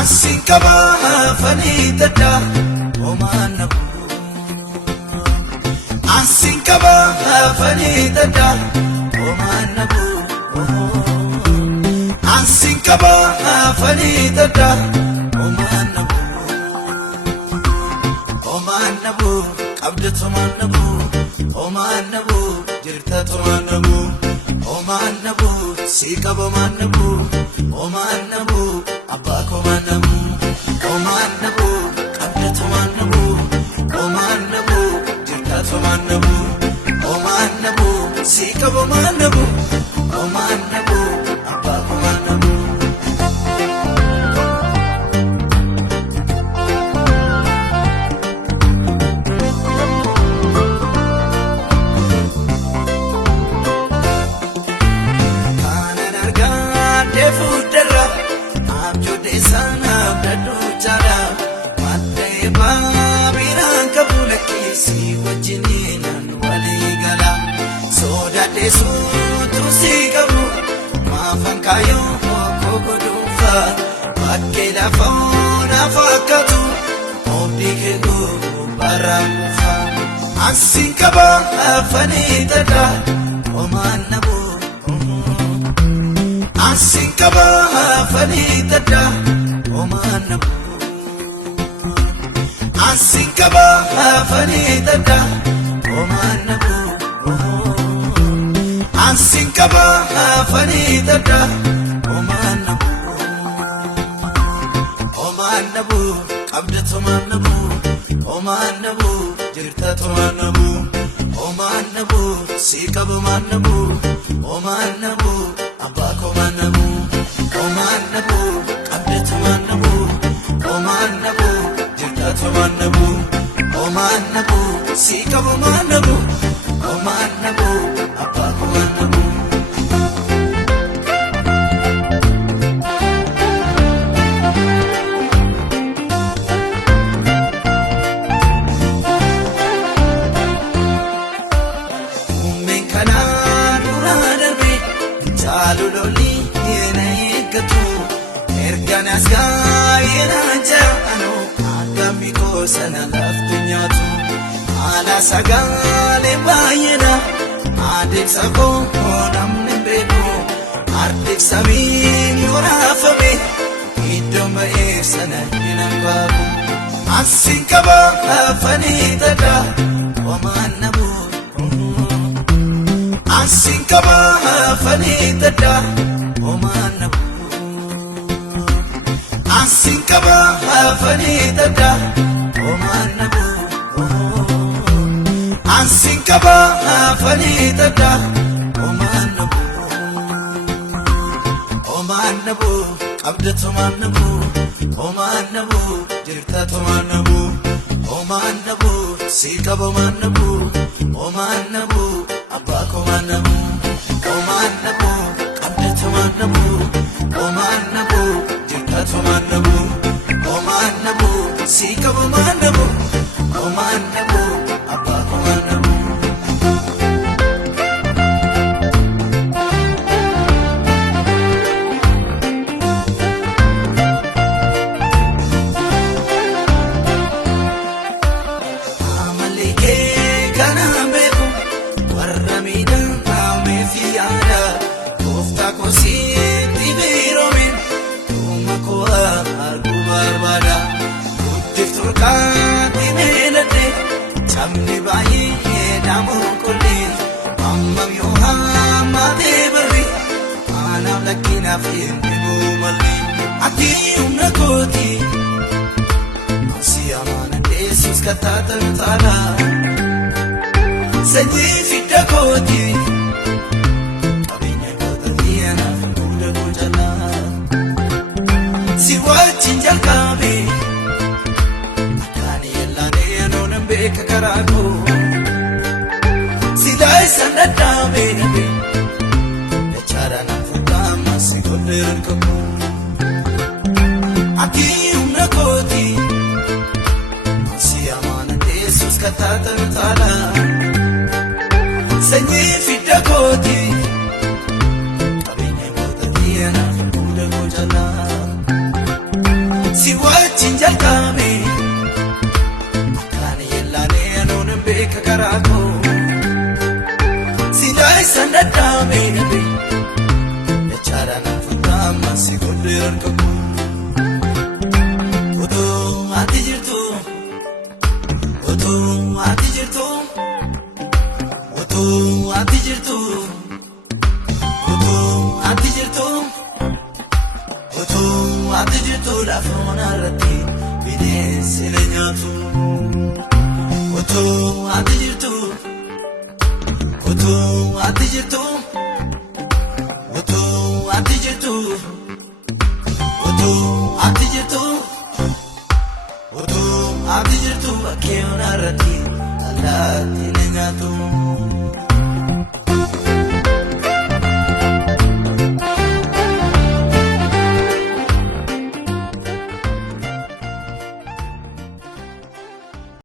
asinkaba fanidada omanabu asinkaba fanidada omanabu asinkaba fanidada omanabu qabdatu manabu omanabu jirtatu manabu omanabu sikaba manabu omanabu abako manabu omanabu qabdatu manabu omanabu jirtatu manabu omanabu sikaba manabu omanabu abako manabu si wajinina waligala soda desu tu sigabu mafankayo kokodufa bakela fauna fakatu obdikego baramufa asinkaba fanidada omanabu asinkaba fanidada omanabu asinkaba fanidada omanabu asinkaba fanidada omanabu omanabu qabdatu manabu omanabu jirtatu manabu omanabu sikaba manabu omanabu abako manabu omanabu qabdatu manabu omanabu omanabu omanabu sikaba manabu omanabu abako manabu menkana duradabe jaluloli yenegatu erganas gaayena jaano Miko sana laftunyatu ala sagale bayena adik sako namne beku ardik samin yorafame idoma esana dinambaku asinkaba fanidada omanabu asinkaba fanidada omanabu asinkaba fanidada omanabu asinkaba fanidada omanabu omanabu qabdatu manabu omanabu jirtatu manabu omanabu sikaba manabu omanabu abako manabu omanabu qabdatu manabu omanabu jirtatu manabu omanabu sikaba manabu omanabu abako manabu amalike kana beku warramida amefiyada kofta kosi tibiromin tumakoa argubarbada Turkati melade chamni bayi namu kulin ammam yohama debri ana lakina fin mumali ati unakoti siamana Jesus katata tala senyi fidakoti abinya kodaliana fuda bujala siwa chinjakabe Kakarako silai sanadame nabe Echara na futama sigoler kamu Aki unakoti Siamana Jesus katata tala Senyi fidakoti Kabine moda diana fuda gojala wajjin jalqabe kan yellaane anuun beeka karaa koo silaa isaan dadhabe nabe dachaadhaan fuudhaa maasii godhee harka koo otoo ati jirtu otoo ati jirtu otoo ati jirtu otoo ati jirtu otoo ati jirtu lafa manarratti bineensi na nyaatu otoo ati jirtu otoo ati jirtu otoo ati jirtu otoo ati jirtu otoo ati jirtu bakkee manarratti allaatti